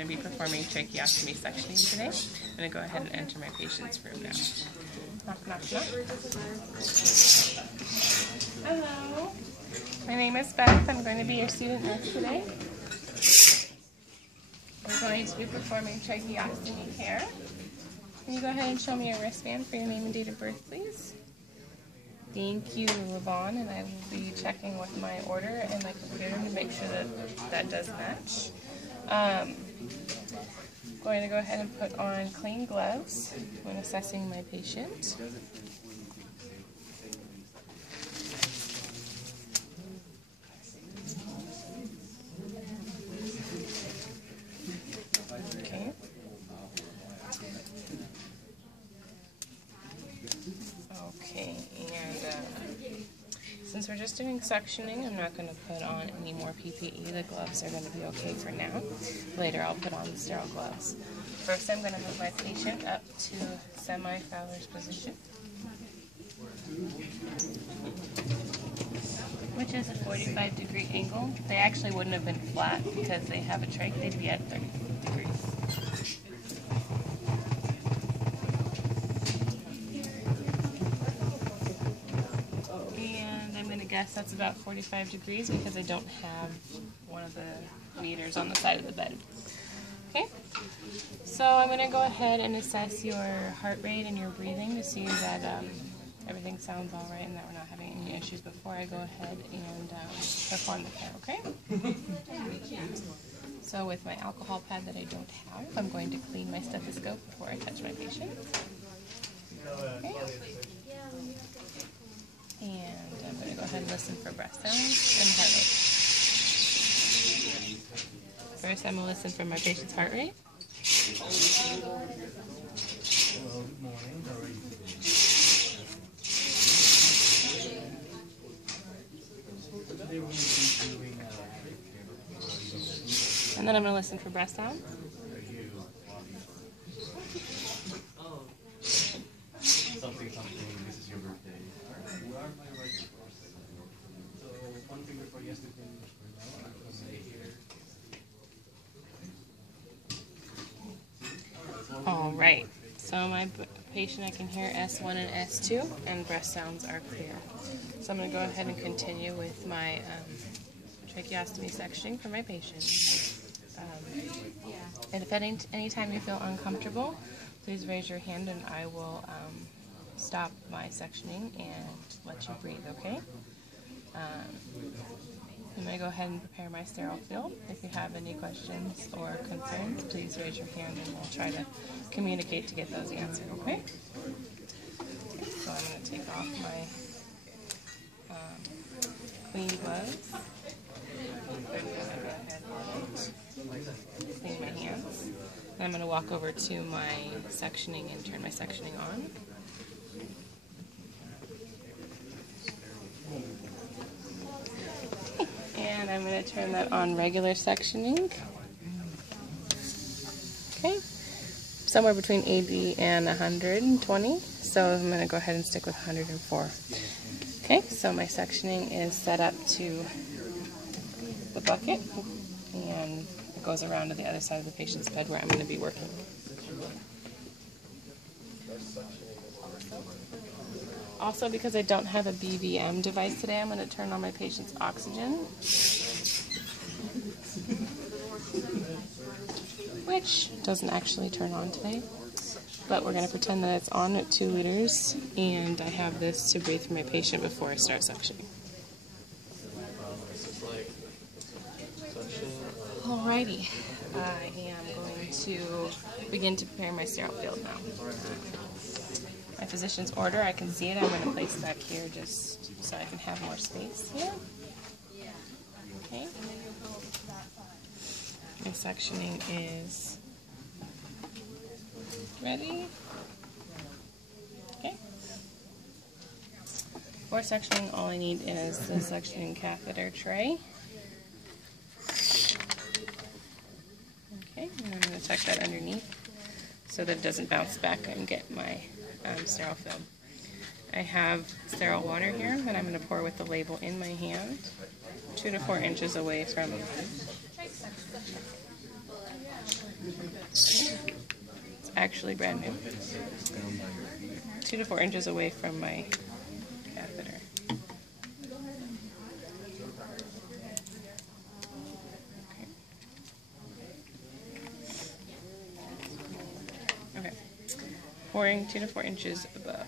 going to be performing tracheostomy suctioning today. I'm going to go ahead and enter my patient's room now. Knock, knock, knock. Hello. My name is Beth. I'm going to be your student nurse today. We're going to be performing tracheostomy care. Can you go ahead and show me your wristband for your name and date of birth, please? Thank you, Levon, and I will be checking with my order and my computer to make sure that that does match. Going to go ahead and put on clean gloves when assessing my patient. Okay. Okay, and since we're just doing suctioning, I'm not going to put on any more PPE. The gloves are going to be okay for now. Later I'll put on the sterile gloves. First I'm going to move my patient up to semi-Fowler's position, which is a 45-degree angle. They actually wouldn't have been flat because they have a trach. They'd be at 30 degrees. Guess that's about 45 degrees because I don't have one of the meters on the side of the bed. Okay, so I'm going to go ahead and assess your heart rate and your breathing to see that everything sounds all right and that we're not having any issues before I go ahead and perform the care, okay? So with my alcohol pad that I don't have, I'm going to clean my stethoscope before I touch my patient. Okay. And I'm going to go ahead and listen for breath sounds and heart rate. First, I'm going to listen for my patient's heart rate. Hello, good morning. How are you? Today we're going to be doing and then I'm going to listen for breath sounds. Something, this is your birthday. Where am I right? So, one finger for yes, two fingers for no. I'm going to say here. All right. So my patient, I can hear S1 and S2, and breath sounds are clear. So I'm going to go ahead and continue with my tracheostomy suctioning for my patient. And if any time you feel uncomfortable, please raise your hand and I will stop my suctioning and let you breathe, okay? I'm going to go ahead and prepare my sterile field. If you have any questions or concerns, please raise your hand and we'll try to communicate to get those answered, okay? So I'm going to take off my clean gloves. I'm going to go ahead and clean my hands. And I'm going to walk over to my suctioning and turn my suctioning on. And I'm going to turn that on regular suctioning. Okay, somewhere between 80 and 120. So I'm going to go ahead and stick with 104. Okay, so my suctioning is set up to the bucket, and it goes around to the other side of the patient's bed where I'm going to be working. Also, because I don't have a BVM device today, I'm going to turn on my patient's oxygen, which doesn't actually turn on today, but we're going to pretend that it's on at 2 liters, and I have this to breathe for my patient before I start suctioning. Alrighty, I am going to begin to prepare my sterile field now. My physician's order, I can see it. I'm going to place it back here just so I can have more space here. Okay. My suctioning is ready. Okay. For suctioning, all I need is the suctioning catheter tray. Okay, and I'm going to tuck that underneath so that it doesn't bounce back and get my sterile film. I have sterile water here that I'm going to pour with the label in my hand, 2 to 4 inches away from actually brand new. 2 to 4 inches away from my catheter. Okay. Pouring 2 to 4 inches above.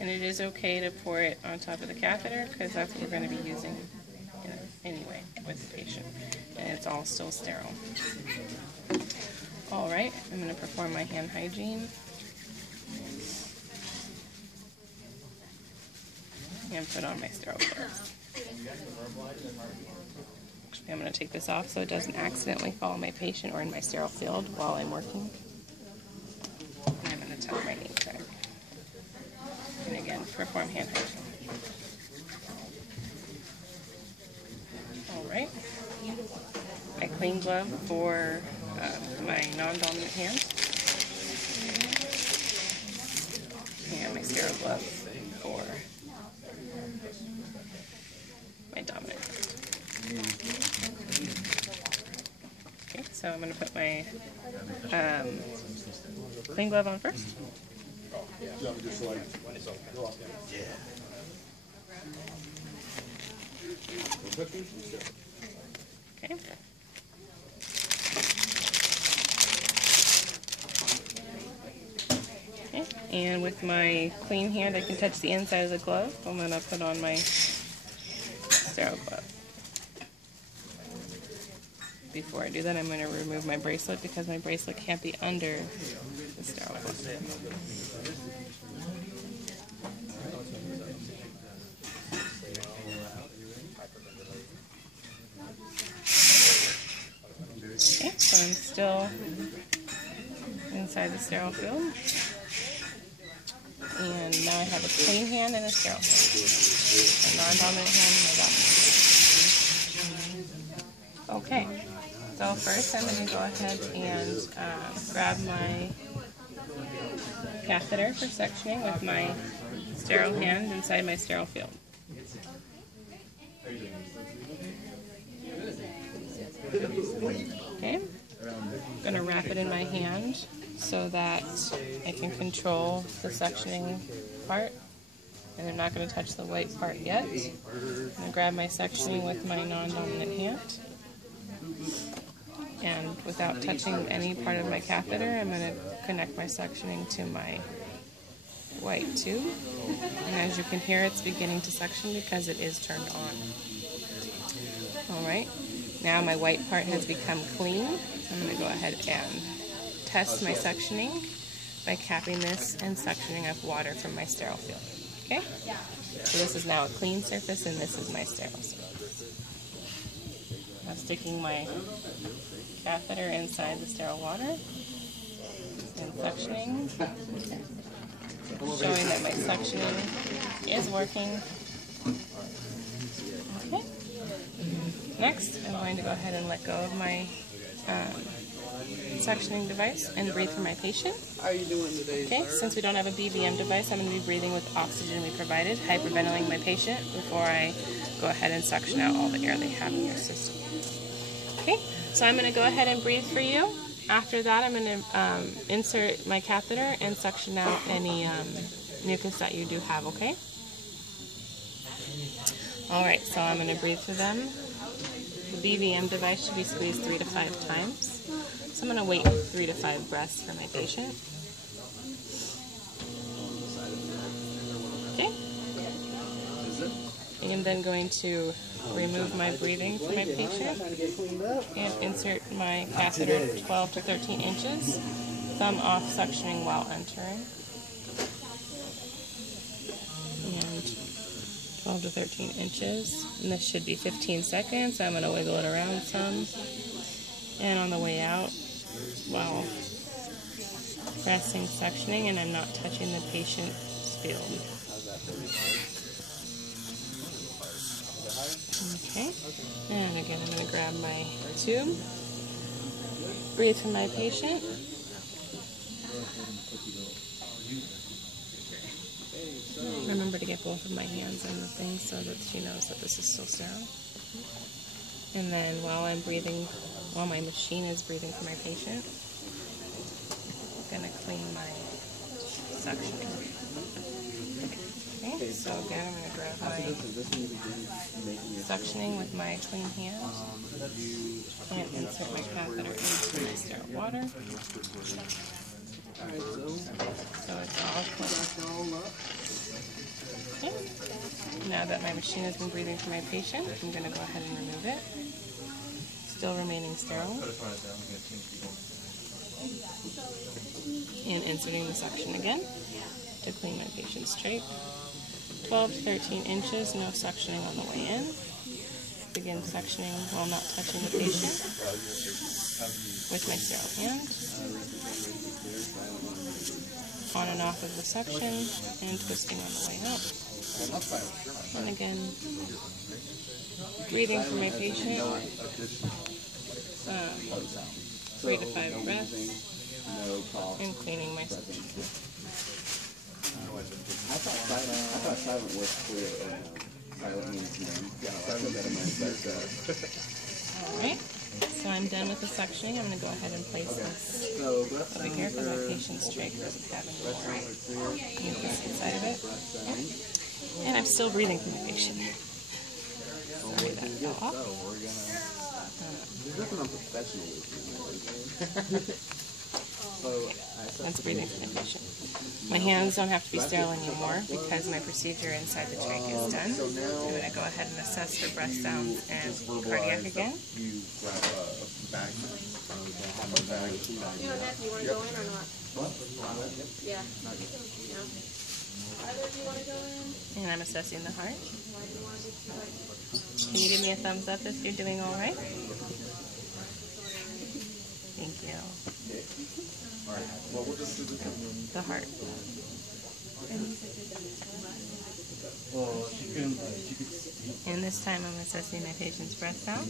And it is okay to pour it on top of the catheter because that's what we're going to be using anyway with the patient. And it's all still sterile. Alright, I'm going to perform my hand hygiene. And put on my sterile gloves. Actually, I'm going to take this off so it doesn't accidentally fall on my patient or in my sterile field while I'm working. And I'm going to tuck my knee crack. And again, perform hand hygiene. Alright. My clean glove for my non-dominant hand. And my sterile glove for my dominant hand. Okay, so I'm going to put my clean glove on first. Okay. Okay. And with my clean hand, I can touch the inside of the glove. I'm going to put on my sterile glove. Before I do that, I'm going to remove my bracelet because my bracelet can't be under the sterile glove. Okay, so I'm still inside the sterile field. And now I have a clean hand and a sterile hand. A non-dominant hand and a dominant hand. Okay, so first I'm going to go ahead and grab my catheter for suctioning with my sterile hand inside my sterile field. Okay, I'm going to wrap it in my hand so that I can control the suctioning part, and I'm not going to touch the white part yet. I'm going to grab my suctioning with my non-dominant hand, and without touching any part of my catheter, I'm going to connect my suctioning to my white tube, and as you can hear, it's beginning to suction because it is turned on. Alright. Now my white part has become clean. I'm going to go ahead and test my suctioning by capping this and suctioning up water from my sterile field. Okay? So this is now a clean surface and this is my sterile surface. Now sticking my catheter inside the sterile water and suctioning, showing that my suctioning is working. Okay. Next, I'm going to go ahead and let go of my suctioning device and breathe for my patient. How are you doing today? Okay, since we don't have a BVM device, I'm going to be breathing with oxygen we provided, hyperventilating my patient before I go ahead and suction out all the air they have in their system. Okay, so I'm going to go ahead and breathe for you. After that, I'm going to insert my catheter and suction out any mucus that you do have, okay? Alright, so I'm going to breathe for them. The BVM device should be squeezed 3 to 5 times. So I'm going to wait 3 to 5 breaths for my patient. Okay. I am then going to remove my breathing from my patient and insert my catheter 12 to 13 inches. Thumb off suctioning while entering. And 12 to 13 inches. And this should be 15 seconds. I'm going to wiggle it around some. And on the way out, while pressing suctioning, and I'm not touching the patient's field. Okay, and again I'm going to grab my tube, breathe for my patient. Remember to get both of my hands in the thing so that she knows that this is still sterile. And then while my machine is breathing for my patient, I'm going to clean my suctioning. Okay, so again, I'm going to grab my suctioning with my clean hand and insert my catheter into my sterile water. So it's all clean. Okay. Now that my machine has been breathing for my patient, I'm going to go ahead and remove it. Still remaining sterile. And inserting the suction again to clean my patient's trach. 12 to 13 inches, no suctioning on the way in. Begin suctioning while not touching the patient with my sterile hand. On and off of the suction and twisting on the way up. And again, breathing for my patient. 3 to 5 breaths. And cleaning my suction. I thought silent was clear. Silent means no. Alright, so I'm done with the suctioning. I'm going to go ahead and place this over here because my patient's trach doesn't have any more mucus inside of it. And I'm still breathing for my patient. Sorry, that fell off. There's nothing unprofessional with you. That's breathing for my patient. My hands don't have to be sterile anymore because my procedure inside the trach is done. I'm going to go ahead and assess for breath sounds and cardiac again. You grab a bag. You don't have to. You want to go in or not? Yeah. No. Either of you want to go in? And I'm assessing the heart. Why do you want to do two legs? Can you give me a thumbs up if you're doing all right? Thank you. The heart. Well, she could speak. And this time I'm assessing my patient's breath sound.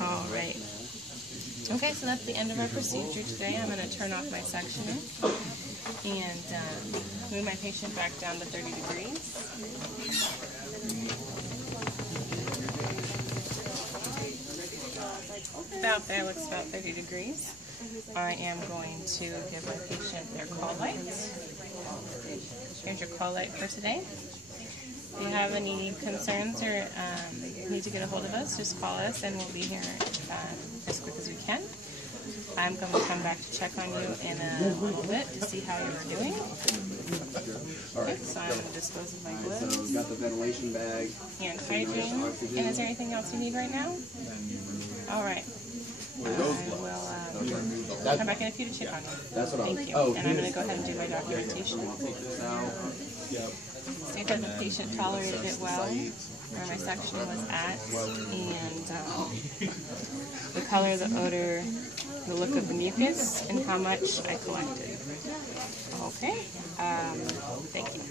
All right. Okay, so that's the end of our procedure today. I'm going to turn off my suctioning and move my patient back down to 30 degrees. About there, looks about 30 degrees. I am going to give my patient their call lights. Here's your call light for today. If you have any concerns or need to get a hold of us, just call us and we'll be here as quick as we can. I'm going to come back to check on you in a little bit to see how you are doing. Okay, so I'm going to dispose of my gloves. So we've got the ventilation bag. Hand hygiene. And is there anything else you need right now? All right. I will come back in a few to check on you. That's what Thank you. And I'm going to go ahead and do my documentation. See if the patient tolerated it well, where my section was at, and the color, the odor, the look of the mucus, and how much I collected. Okay, thank you.